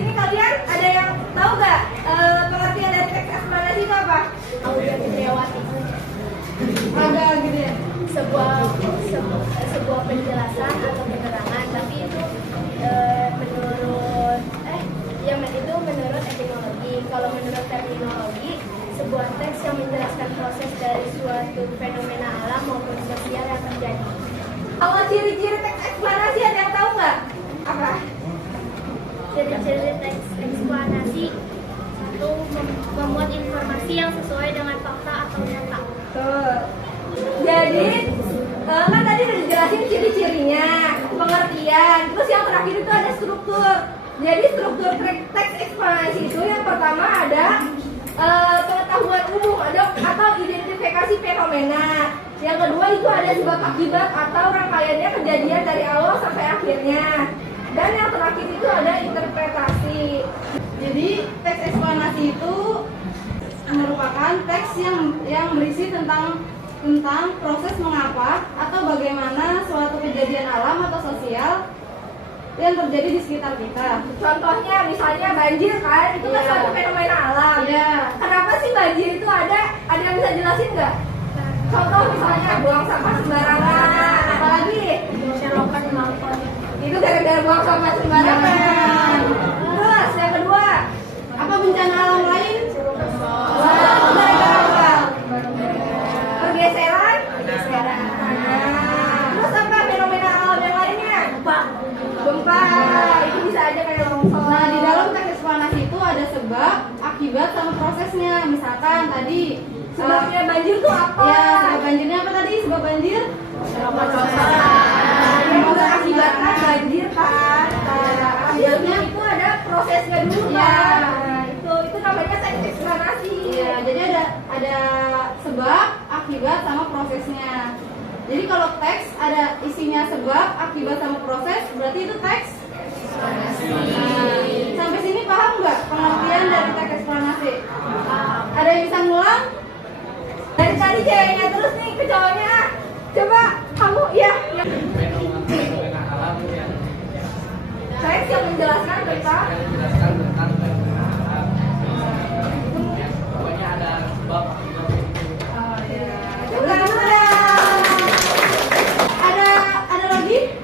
sini kalian ada yang tahu nggak pengertian dari teks eksplanasi itu apa? Aulia Fitriawati. Agak gitu ya. Sebuah penjelasan atau penerangan, tapi itu menurut etimologi. Kalau menurut terminologi, sebuah teks yang menjelaskan proses dari suatu fenomena alam maupun sosial yang terjadi. Kalau ciri-ciri teks eksplanasi ada yang tahu nggak? Apa? Ciri-ciri teks eksplanasi: satu, memuat informasi yang sesuai dengan fakta atau nyata. Tuh. Jadi kan tadi udah dijelasin ciri-cirinya, pengertian, terus yang terakhir itu ada struktur. Jadi struktur teks eksplanasi itu yang pertama ada pengetahuan umum atau identifikasi fenomena. Yang kedua itu ada sebab akibat atau rangkaiannya kejadian dari awal sampai akhirnya. Dan yang terakhir itu ada interpretasi. Jadi teks eksplanasi itu merupakan teks yang berisi tentang proses mengapa atau bagaimana suatu kejadian alam atau sosial yang terjadi di sekitar kita. Contohnya misalnya banjir kan, itu kan suatu fenomena alam. Kenapa sih banjir itu ada? Ada yang bisa jelasin nggak? Contoh misalnya buang sampah sembarangan, apalagi Selokan maupun itu gara-gara buang sampah sembarangan. Terus yang kedua, apa bencana alam lain? Pergeseran. Terus apa fenomena alam yang lainnya? Gempa. Itu bisa aja kayak longsor. Nah, di dalam teks eksplanasi itu ada sebab, akibat, sama prosesnya. Misalkan tadi sebabnya banjir itu apa? Ya, sebab banjirnya apa tadi? Sebab banjir? Akibatnya banjir kan. Akibatnya itu ada prosesnya dulu kan. Itu namanya teks eksplanasi. Ya, jadi ada sebab, akibat, sama prosesnya. Jadi kalau teks ada isinya sebab, akibat, sama proses, berarti itu teks eksplanasi. Sampai sini paham nggak pengertian dari teks eksplanasi? Ada yang bisa ngulang? Dari tadi ceweknya terus nih ke cowoknya. Coba kamu ya. Fenomena alam yang Teks yang menjelaskan tentang fenomena alam. Pokoknya ada sebab akibat itu. Ada lagi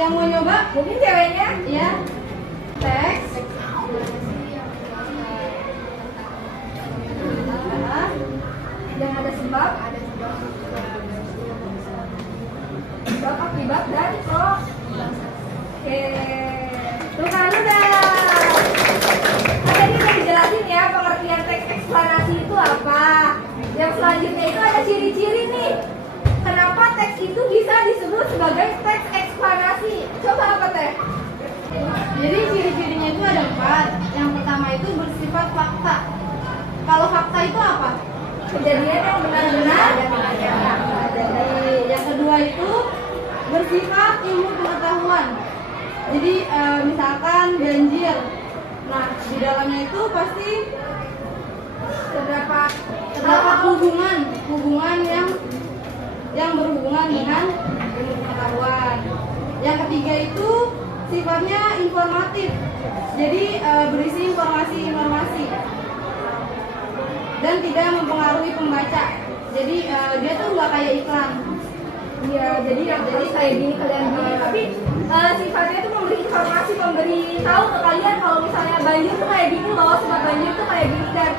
yang mau nyoba? Mungkin ceweknya? Ya. Teks yang ada sebab, akibat, dan proses. Oke, tuh kan udah. Nah, tadi udah dijelasin ya pengertian teks eksplanasi itu apa. Yang selanjutnya itu ada ciri-ciri nih. Kenapa teks itu bisa disebut sebagai teks eksplanasi? Coba apa teh? Jadi ciri-cirinya itu ada 4. Yang pertama itu bersifat fakta. Kalau fakta itu apa? Kejadian yang benar-benar. Jadi yang kedua itu bersifat ilmu pengetahuan. Jadi misalkan banjir. Nah, di dalamnya itu pasti terdapat hubungan yang berhubungan dengan ilmu pengetahuan. Yang ketiga itu sifatnya informatif. Jadi berisi informasi dan tidak mempengaruhi pembaca. Jadi dia tuh nggak kayak iklan. Iya, jadi kayak gini kalian gini. Tapi sifatnya itu memberi informasi, memberi tahu ke kalian kalau misalnya banjir tuh kayak gini loh, sebab banjir tuh kayak gini dan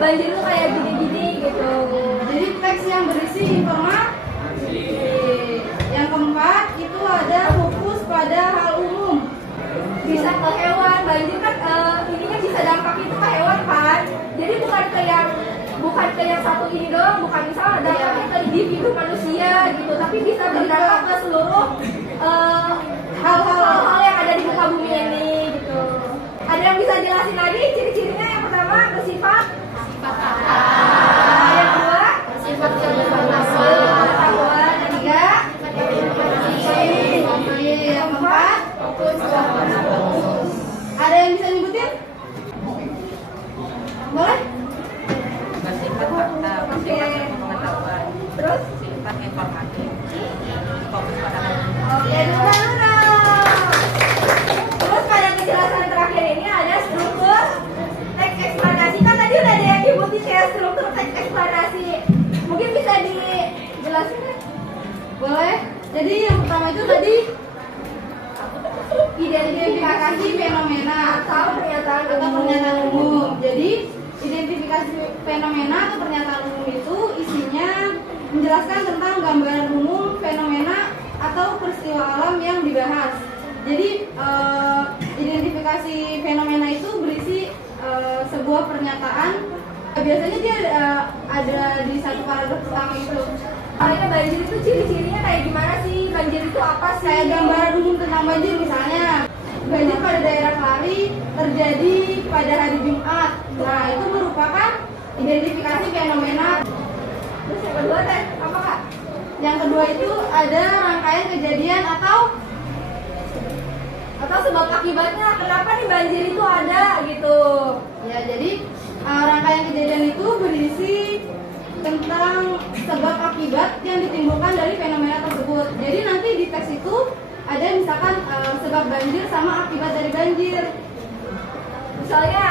banjir tuh kayak gini-gini gitu. Jadi teks yang berisi informasi. Yang keempat itu ada fokus pada hal umum. Bisa ke hewan, banjir kan ininya bisa dampak itu ke hewan kan. Jadi bukan ke yang satu ini doang, bukan misalnya dampaknya ke individu manusia gitu, tapi bisa berdampak ke seluruh hal-hal yang ada di muka bumi ini gitu. Ada yang bisa jelasin lagi ciri-cirinya? Yang pertama bersifat fakta. Yang kedua bersifat pengetahuan. Yang ketiga yang keempat fokus. Ada yang bisa nyebutin? Boleh? Bersifat fakta, bersifat pengetahuan, Terus? bersifat informatif, fokus pada hal umum. Oke, dulu. Terus pada kejelasan terakhir ini Boleh. Jadi yang pertama itu tadi identifikasi fenomena atau pernyataan umum. Jadi identifikasi fenomena atau pernyataan umum itu isinya menjelaskan tentang gambaran umum fenomena atau peristiwa alam yang dibahas. Jadi identifikasi fenomena itu berisi sebuah pernyataan. Biasanya dia ada di satu paragraf pertama itu. Soalnya banjir itu ciri-cirinya kayak gimana sih? Banjir itu apa sih? Kayak gambaran umum tentang banjir misalnya. Banjir pada daerah Kelari terjadi pada hari Jumat. Nah, itu merupakan identifikasi fenomena. Terus yang kedua teh apa kak? Yang kedua itu ada rangkaian kejadian atau Sebab akibatnya kenapa nih banjir itu ada gitu? ya jadi rangkaian kejadian itu berisi tentang sebab akibat yang ditimbulkan dari fenomena tersebut. Jadi nanti di teks itu ada misalkan sebab banjir sama akibat dari banjir. Misalnya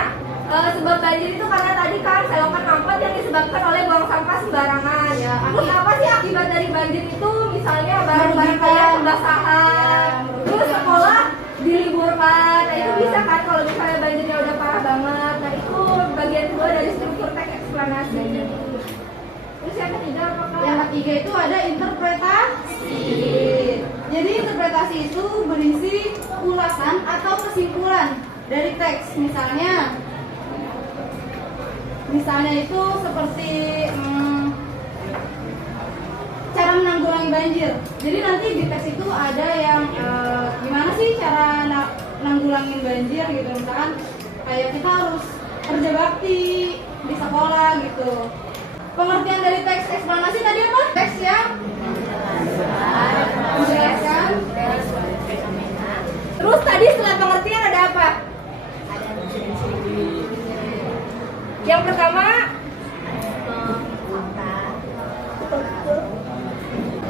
sebab banjir itu karena tadi kan selokan mampet yang disebabkan oleh buang sampah sembarangan. Ya, Terus apa sih akibat dari banjir itu? Misalnya barang-barang kayak kebasahan, terus sekolah diliburkan. Nah itu bisa kan kalau misalnya banjirnya udah parah banget. Nah itu bagian kedua dari struktur teks eksplanasi. Terus yang ketiga apa kak? Yang ketiga itu ada interpretasi. Jadi interpretasi itu berisi ulasan atau kesimpulan dari teks. Misalnya itu seperti cara menanggulangi banjir. Jadi nanti di teks itu ada yang gimana sih cara nanggulangi banjir gitu. Misalkan kayak kita harus kerja bakti di sekolah gitu. Pengertian dari teks eksplanasi tadi apa? Teks yang menjelaskan. Terus tadi setelah pengertian ada apa? Yang pertama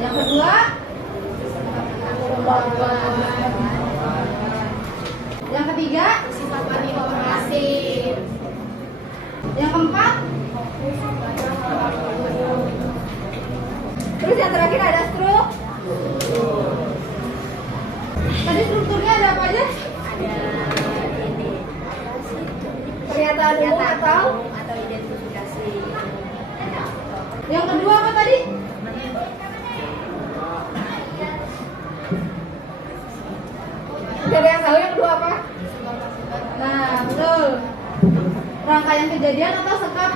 Yang kedua, yang ketiga, informasi. Yang keempat, terus yang terakhir ada struk. tadi strukturnya ada apa aja? Pernyataan umum atau identifikasi. Yang kedua apa tadi? Gak ada yang tahu yang kedua apa? Nah, betul. Rangkaian kejadian atau sebab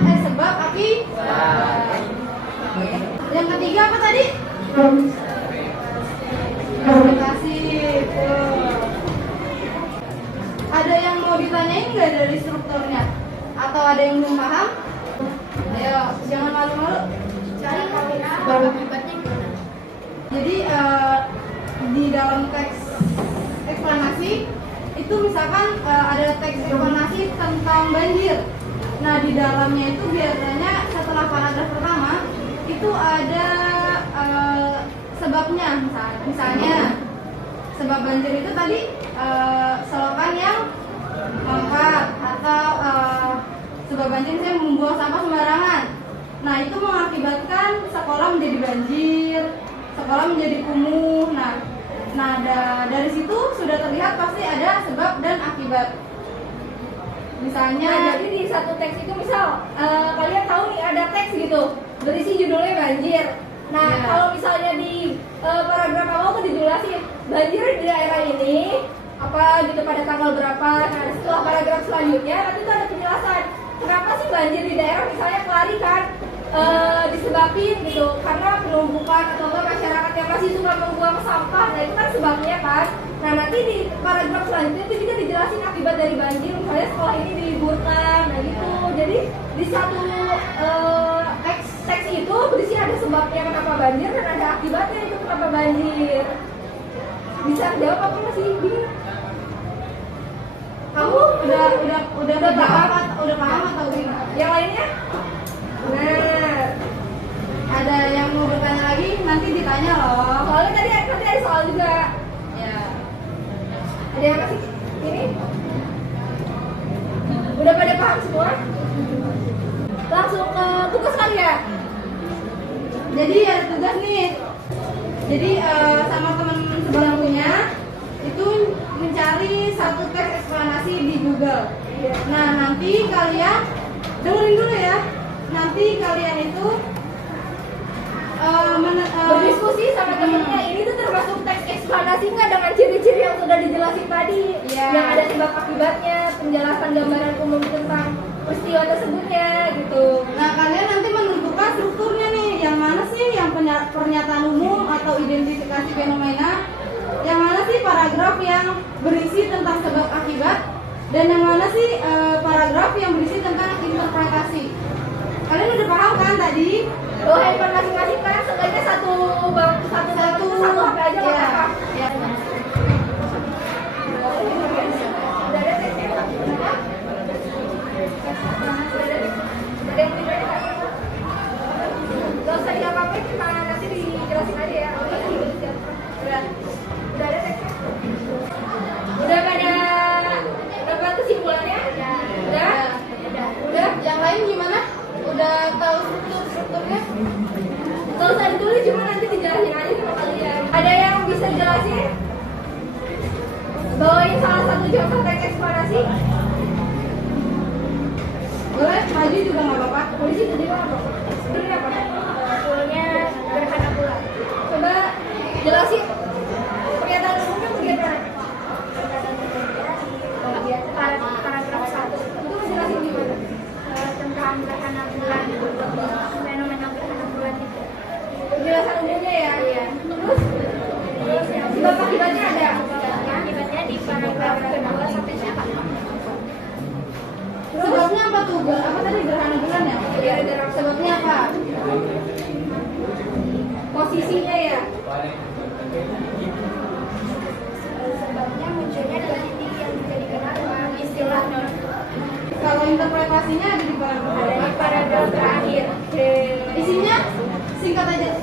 akibat. Yang ketiga apa tadi? Interpretasi. Ada yang mau ditanyain nggak dari strukturnya? Atau ada yang belum paham? Ayo, jangan malu-malu. Sebab akibatnya gimana? Jadi di dalam teks eksplanasi itu misalkan ada teks eksplanasi tentang banjir. Nah di dalamnya itu biasanya setelah paragraf pertama itu ada sebabnya. Misalnya sebab banjir itu tadi selokan yang mampet atau sebab banjir saya membuang sampah sembarangan. Nah itu mengakibatkan sekolah menjadi banjir, sekolah menjadi kumuh. Nah dari situ sudah terlihat pasti ada sebab dan akibat. Misalnya, Jadi di satu teks itu misal kalian tahu nih ada teks gitu berisi judulnya banjir. Nah Ya. kalau misalnya di paragraf awal tuh dijelasin banjir di daerah ini apa gitu pada tanggal berapa. Nah setelah paragraf selanjutnya nanti tuh ada penjelasan kenapa sih banjir di daerah misalnya Kelari kan disebabin gitu karena penumpukan atau enggak masyarakat yang masih suka membuang sampah. Nah itu kan sebabnya kan. Nah nanti di paragraf selanjutnya itu juga dijelasin akibat dari banjir misalnya sekolah ini diliburkan. Nah gitu jadi di satu teks itu berisi ada sebabnya kenapa banjir dan ada akibatnya itu kenapa banjir. Bisa jawab apa masih bingung? Kamu udah paham atau gimana? yang lainnya? Nah, Ada yang mau bertanya lagi nanti ditanya loh. soalnya tadi ada soal juga. Ya. Ada yang masih ini? Udah pada paham semua? Langsung ke tugas kali ya? Jadi ada tugas nih. Jadi sama teman sebelumnya itu mencari satu teks eksplanasi di Google. Nah nanti kalian dengerin dulu ya. Nanti kalian itu berdiskusi sama temennya. Ini tuh termasuk teks eksplanasi nggak dengan ciri-ciri yang sudah dijelasin tadi, yang ada sebab akibatnya, penjelasan gambaran umum tentang peristiwa tersebutnya gitu. Nah kalian nanti menentukan strukturnya nih, yang mana sih yang pernyataan umum atau identifikasi fenomena, yang mana sih paragraf yang berisi tentang sebab akibat, dan yang mana sih paragraf yang berisi tentang interpretasi. Kalian udah paham kan tadi? Oh, handphone masing-masing kan seenggaknya satu HP aja nggak apa-apa. Ya. Udah ada teksnya? Ada yang pribadi nggak? Nggak usah diapa-apain, cuma nanti dijelasin aja ya. Udah ada teksnya? Udah pada dapat kesimpulannya? Udah? Udah? Yang lain gimana? Udah tahu strukturnya? Nggak usah ditulis, cuma nanti dijelasin aja sama kalian. Ada yang bisa jelasin? Bawain salah satu contoh teks eksplorasi. Boleh, maju juga nggak apa-apa. Polisi tadi apa? Judulnya apa? Judulnya gerhana bulan. Coba jelasin pernyataan umumnya bagaimana? Paragraf 1 itu jelasin gimana? Tentang gerhana bulan, fenomena gerhana bulan itu. Penjelasan umumnya ya? Iya. Terus sebab akibatnya ada? Akibatnya di paragraf kedua sampai 4. Sebabnya apa tuh? Apa tadi gerhana bulan ya? Iya, gerhana. Sebabnya apa? Posisinya ya? Sebabnya munculnya dua titik yang bisa dikenal dengan istilah Kalau interpretasinya ada di paragraf terakhir. Isinya singkat aja.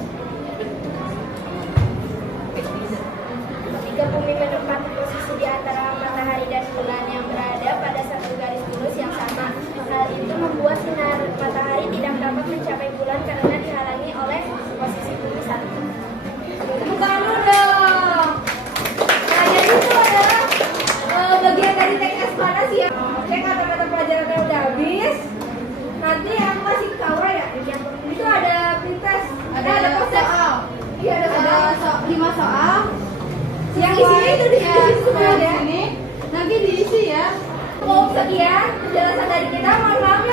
Tiga bumi menempati posisi di antara matahari dan bulan yang berada pada satu garis lurus yang sama. Hal itu membuat sinar matahari tidak dapat mencapai bulan karena dihalangi oleh posisi bumi satu. Tepuk tangan dulu dong. Nah, jadi itu adalah bagian dari teks eksplanasi ya. Cek kata-kata pelajarannya udah habis. Nanti yang masih kawal ya. Itu ada pretest. Ada proses. soal. Iya, ada soal. 5 soal. Yang isinya itu di semua di ya. sini. Nanti diisi ya. Cukup sekian penjelasan dari kita. Mohon maaf